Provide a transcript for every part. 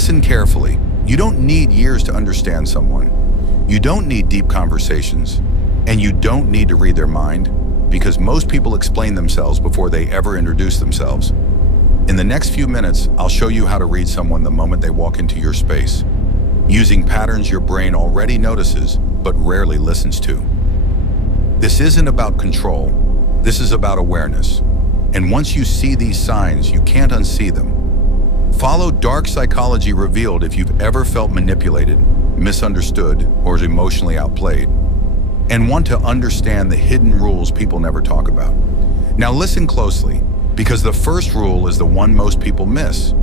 Listen carefully. You don't need years to understand someone. You don't need deep conversations. And you don't need to read their mind, because most people explain themselves before they ever introduce themselves. In the next few minutes, I'll show you how to read someone the moment they walk into your space, using patterns your brain already notices but rarely listens to. This isn't about control. This is about awareness. And once you see these signs, you can't unsee them. Follow Dark Psychology Revealed if you've ever felt manipulated, misunderstood, or emotionally outplayed, and want to understand the hidden rules people never talk about. Now listen closely, because the first rule is the one most people miss.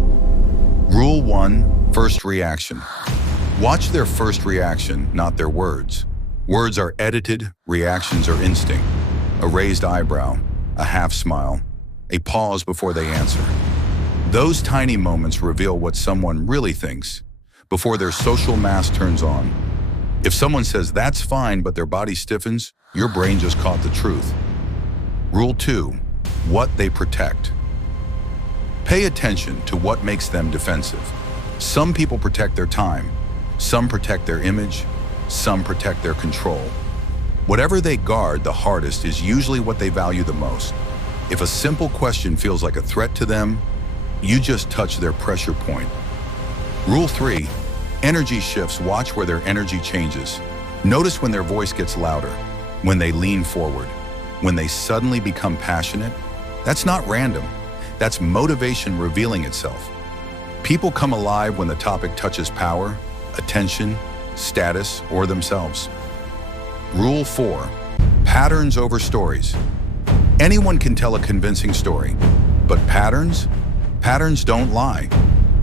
Rule 1, first reaction. Watch their first reaction, not their words. Words are edited, reactions are instinct. A raised eyebrow, a half smile, a pause before they answer. Those tiny moments reveal what someone really thinks before their social mask turns on. If someone says that's fine but their body stiffens, your brain just caught the truth. Rule 2, what they protect. Pay attention to what makes them defensive. Some people protect their time, some protect their image, some protect their control. Whatever they guard the hardest is usually what they value the most. If a simple question feels like a threat to them, you just touch their pressure point. Rule 3, energy shifts. Watch where their energy changes. Notice when their voice gets louder, when they lean forward, when they suddenly become passionate. That's not random. That's motivation revealing itself. People come alive when the topic touches power, attention, status, or themselves. Rule 4, patterns over stories. Anyone can tell a convincing story, but patterns don't lie.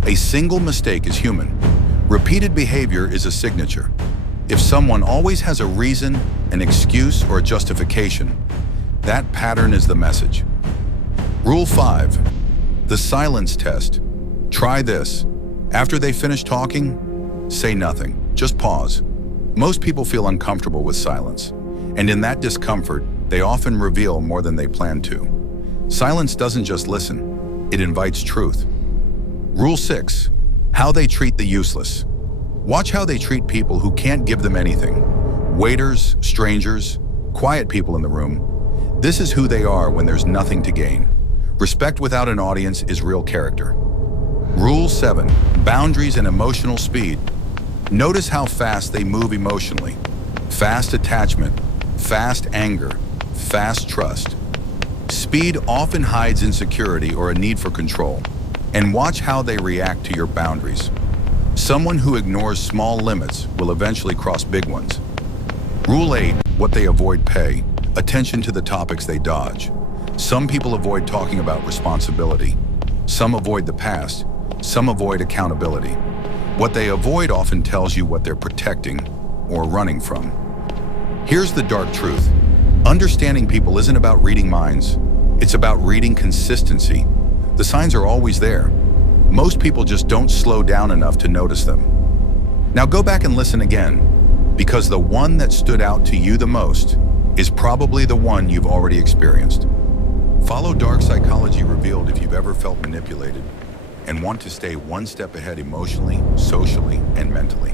A single mistake is human. Repeated behavior is a signature. If someone always has a reason, an excuse, or a justification, that pattern is the message. Rule 5, the silence test. Try this. After they finish talking, say nothing. Just pause. Most people feel uncomfortable with silence, and in that discomfort, they often reveal more than they plan to. Silence doesn't just listen, it invites truth. Rule 6, how they treat the useless. Watch how they treat people who can't give them anything. Waiters, strangers, quiet people in the room. This is who they are when there's nothing to gain. Respect without an audience is real character. Rule 7, boundaries and emotional speed. Notice how fast they move emotionally. Fast attachment, fast anger, fast trust. Speed often hides insecurity or a need for control. And watch how they react to your boundaries. Someone who ignores small limits will eventually cross big ones. Rule 8, what they avoid. Pay attention to the topics they dodge. Some people avoid talking about responsibility. Some avoid the past. Some avoid accountability. What they avoid often tells you what they're protecting or running from. Here's the dark truth. Understanding people isn't about reading minds. It's about reading consistency. The signs are always there. Most people just don't slow down enough to notice them. Now go back and listen again, because the one that stood out to you the most is probably the one you've already experienced. Follow Dark Psychology Revealed if you've ever felt manipulated and want to stay one step ahead emotionally, socially, and mentally.